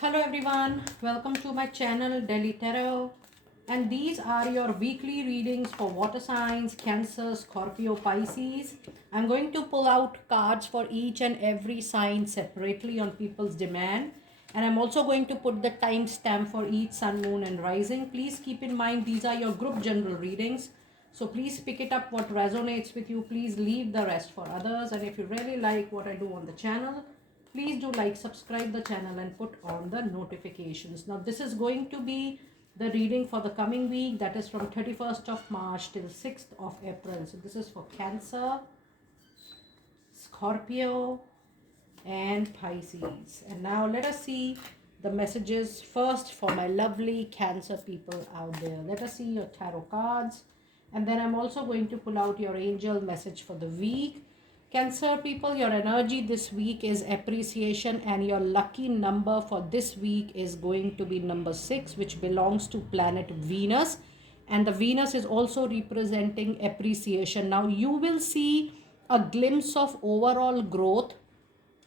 Hello everyone, welcome to my channel Delhi Tarot, and these are your weekly readings for water signs Cancer, Scorpio, Pisces. I'm going to pull out cards for each and every sign separately on people's demand, and I'm also going to put the timestamp for each sun, moon and rising. Please keep in mind these are your group general readings, so please pick it up what resonates with you. Please leave the rest for others, and if you really like what I do on the channel, please do like, subscribe the channel and put on the notifications. Now this is going to be the reading for the coming week, that is from 31st of March till 6th of April. So this is for Cancer, Scorpio and Pisces. And now let us see the messages first for my lovely Cancer people out there. Let us see your tarot cards, and then I'm also going to pull out your angel message for the week. Cancer people, your energy this week is appreciation, and your lucky number for this week is going to be number 6, which belongs to planet Venus. And the Venus is also representing appreciation. Now you will see a glimpse of overall growth,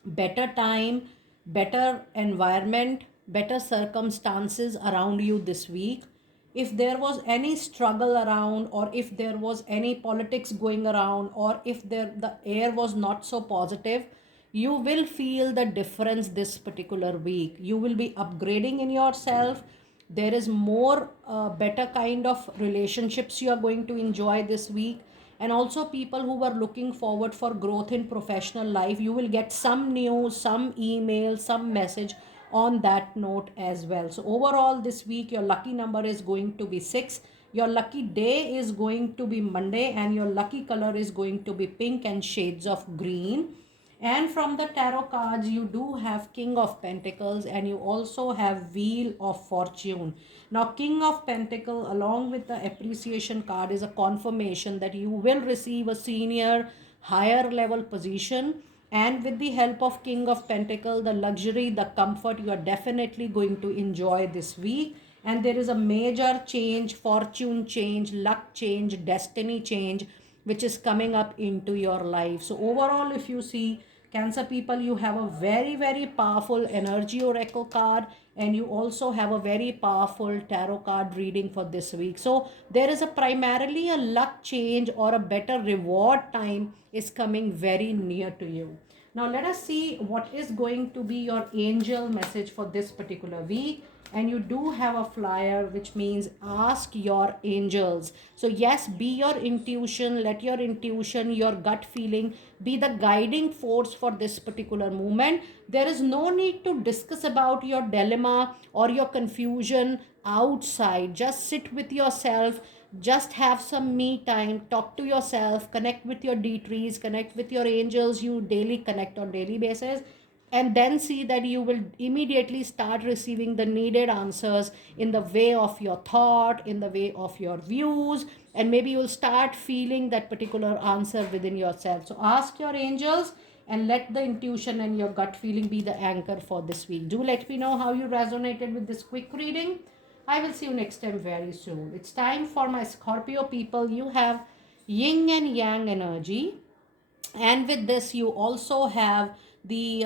better time, better environment, better circumstances around you this week. If there was any struggle around, or if there was any politics going around, or if the air was not so positive, you will feel the difference this particular week. You will be upgrading in yourself. There is more better kind of relationships you are going to enjoy this week. And also people who were looking forward for growth in professional life, you will get some news, some email, some message on that note as well. So overall this week your lucky number is going to be 6, your lucky day is going to be Monday, and your lucky color is going to be pink and shades of green. And from the tarot cards, you do have King of Pentacles, and you also have Wheel of Fortune. Now, King of Pentacle along with the appreciation card is a confirmation that you will receive a senior, higher level position. And with the help of King of Pentacle, the luxury, the comfort, you are definitely going to enjoy this week. And there is a major change, fortune change, luck change, destiny change, which is coming up into your life. So overall, if you see Cancer people, you have a very, very powerful energy oracle card, and you also have a very powerful tarot card reading for this week. So there is a primarily a luck change or a better reward time is coming very near to you. Now let us see what is going to be your angel message for this particular week. And you do have a flyer, which means ask your angels. So yes, be your intuition, let your intuition, your gut feeling be the guiding force for this particular moment. There is no need to discuss about your dilemma or your confusion outside. Just sit with yourself, just have some me time, talk to yourself, connect with your d3s, connect with your angels you daily connect on daily basis, and then see that you will immediately start receiving the needed answers in the way of your thought, in the way of your views, and maybe you'll start feeling that particular answer within yourself. So ask your angels and let the intuition and your gut feeling be the anchor for this week. Do let me know how you resonated with this quick reading. I will see you next time very soon. It's time for my Scorpio people. You have yin and yang energy, and with this you also have the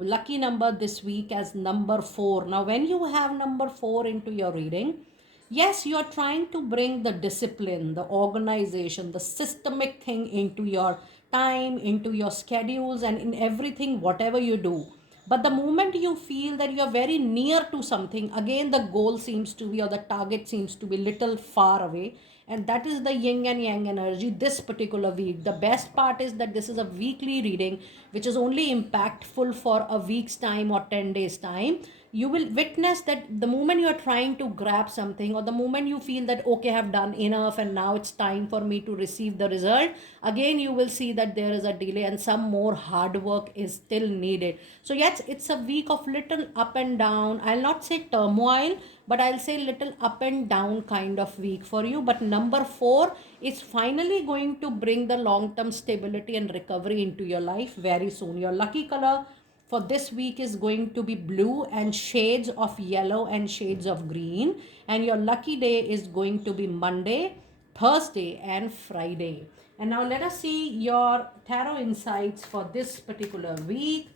lucky number this week as number 4. Now when you have number 4 into your reading, yes, you are trying to bring the discipline, the organization, the systemic thing into your time, into your schedules, and in everything whatever you do. But the moment you feel that you are very near to something, again the goal seems to be, or the target seems to be little far away. And that is the yin and yang energy this particular week. The best part is that this is a weekly reading, which is only impactful for a week's time or 10 days time. You will witness that the moment you are trying to grab something, or the moment you feel that okay, I have done enough and now it's time for me to receive the result, again you will see that there is a delay and some more hard work is still needed. So yes, it's a week of little up and down. I'll not say turmoil, but I'll say little up and down kind of week for you. But number 4 is finally going to bring the long term stability and recovery into your life very soon. Your lucky color for this week is going to be blue and shades of yellow and shades of green. And your lucky day is going to be Monday, Thursday and Friday. And now let us see your tarot insights for this particular week.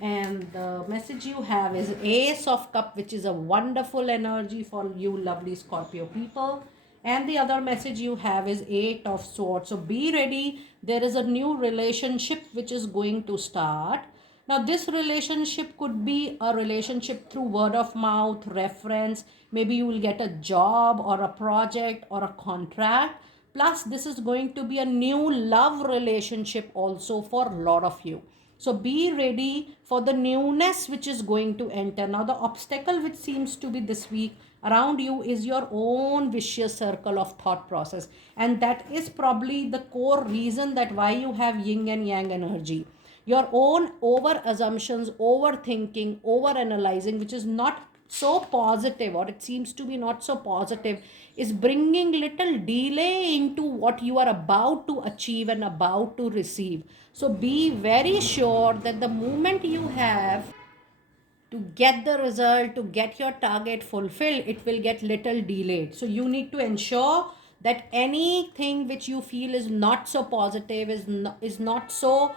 And the message you have is Ace of Cup, which is a wonderful energy for you lovely Scorpio people. And the other message you have is Eight of Swords. So be ready. There is a new relationship which is going to start. Now, this relationship could be a relationship through word of mouth, reference. Maybe you will get a job or a project or a contract. Plus, this is going to be a new love relationship also for a lot of you. So be ready for the newness which is going to enter. Now, the obstacle which seems to be this week around you is your own vicious circle of thought process. And that is probably the core reason that why you have yin and yang energy. Your own over assumptions, overthinking, over analyzing, which is not so positive, or it seems to be not so positive, is bringing little delay into what you are about to achieve and about to receive. So be very sure that the moment you have to get the result, to get your target fulfilled, it will get little delayed. So you need to ensure that anything which you feel is not so positive, is not so,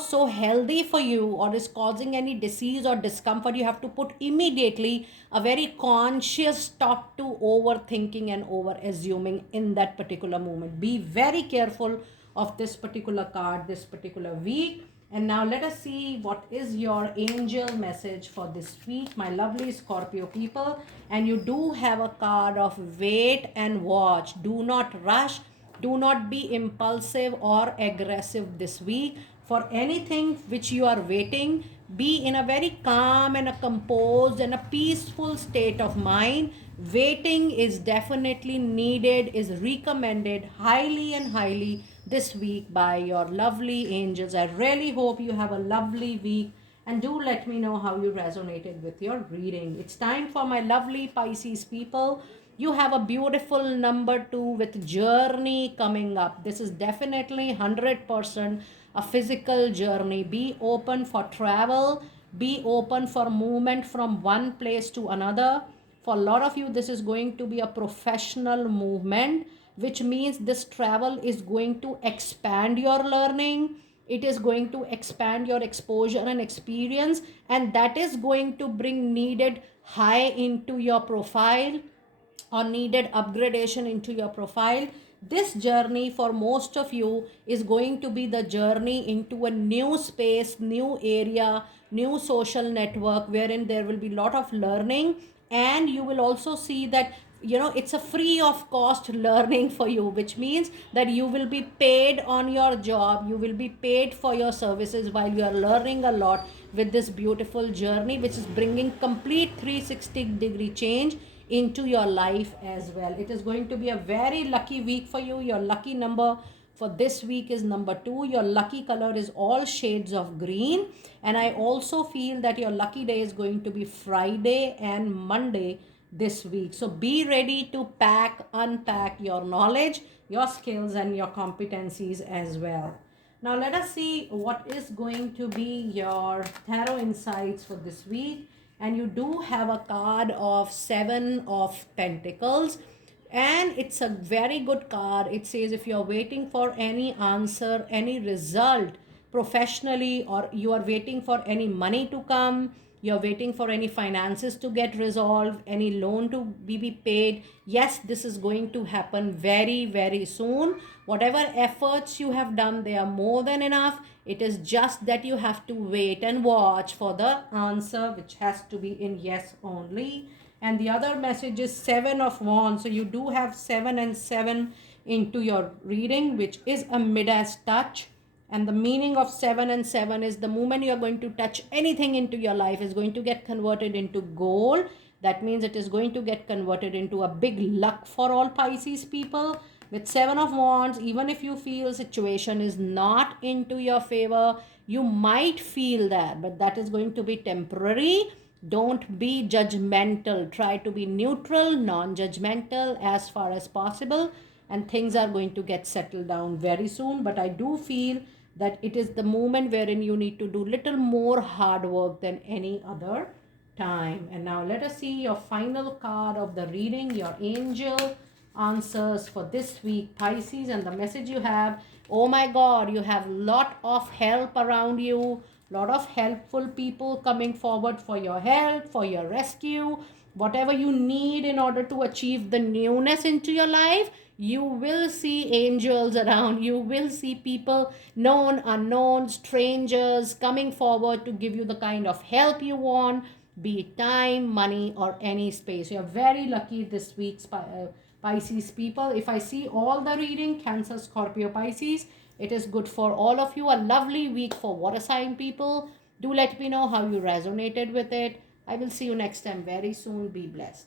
so healthy for you, or is causing any disease or discomfort, you have to put immediately a very conscious stop to overthinking and over assuming in that particular moment. Be very careful of this particular card this particular week. And now let us see what is your angel message for this week, my lovely Scorpio people. And you do have a card of wait and watch. Do not rush. Do not be impulsive or aggressive this week. For anything which you are waiting, be in a very calm and a composed and a peaceful state of mind. Waiting is definitely needed, is recommended highly and highly this week by your lovely angels. I really hope you have a lovely week, and do let me know how you resonated with your reading. It's time for my lovely Pisces people. You have a beautiful number 2 with journey coming up. This is definitely 100% a physical journey. Be open for travel, be open for movement from one place to another. For a lot of you, this is going to be a professional movement, which means this travel is going to expand your learning. It is going to expand your exposure and experience, and that is going to bring needed high into your profile, or needed upgradation into your profile. This journey for most of you is going to be the journey into a new space, new area, new social network, wherein there will be a lot of learning. And you will also see that it's a free of cost learning for you, which means that you will be paid on your job, you will be paid for your services while you are learning a lot with this beautiful journey, which is bringing complete 360-degree change into your life as well. It is going to be a very lucky week for you. Your lucky number for this week is number 2. Your lucky color is all shades of green. And I also feel that your lucky day is going to be Friday and Monday this week. So be ready to unpack your knowledge, your skills, and your competencies as well. Now let us see what is going to be your tarot insights for this week. And you do have a card of 7 of Pentacles, and it's a very good card. It says if you're waiting for any answer, any result professionally, or you are waiting for any money to come, you're waiting for any finances to get resolved, any loan to be paid, yes, this is going to happen very, very soon. Whatever efforts you have done, they are more than enough. It is just that you have to wait and watch for the answer, which has to be in yes only. And the other message is 7 of Wands. So you do have 7 and 7 into your reading, which is a Midas touch. And the meaning of 7 and 7 is the moment you are going to touch anything into your life is going to get converted into gold. That means it is going to get converted into a big luck for all Pisces people. With 7 of Wands, even if you feel situation is not into your favor, you might feel that, but that is going to be temporary. Don't be judgmental. Try to be neutral, non-judgmental as far as possible, and things are going to get settled down very soon. But I do feel that it is the moment wherein you need to do little more hard work than any other time. And now let us see your final card of the reading, your angel answers for this week, Pisces. And the message you have, oh my God, you have lot of help around you, lot of helpful people coming forward for your help, for your rescue, whatever you need in order to achieve the newness into your life. You will see angels around, you will see people, known, unknown, strangers, coming forward to give you the kind of help you want, be it time, money, or any space. You're very lucky this week, Pisces people. If I see all the reading, Cancer, Scorpio, Pisces, it is good for all of you. A lovely week for water sign people. Do let me know how you resonated with it. I will see you next time very soon. Be blessed.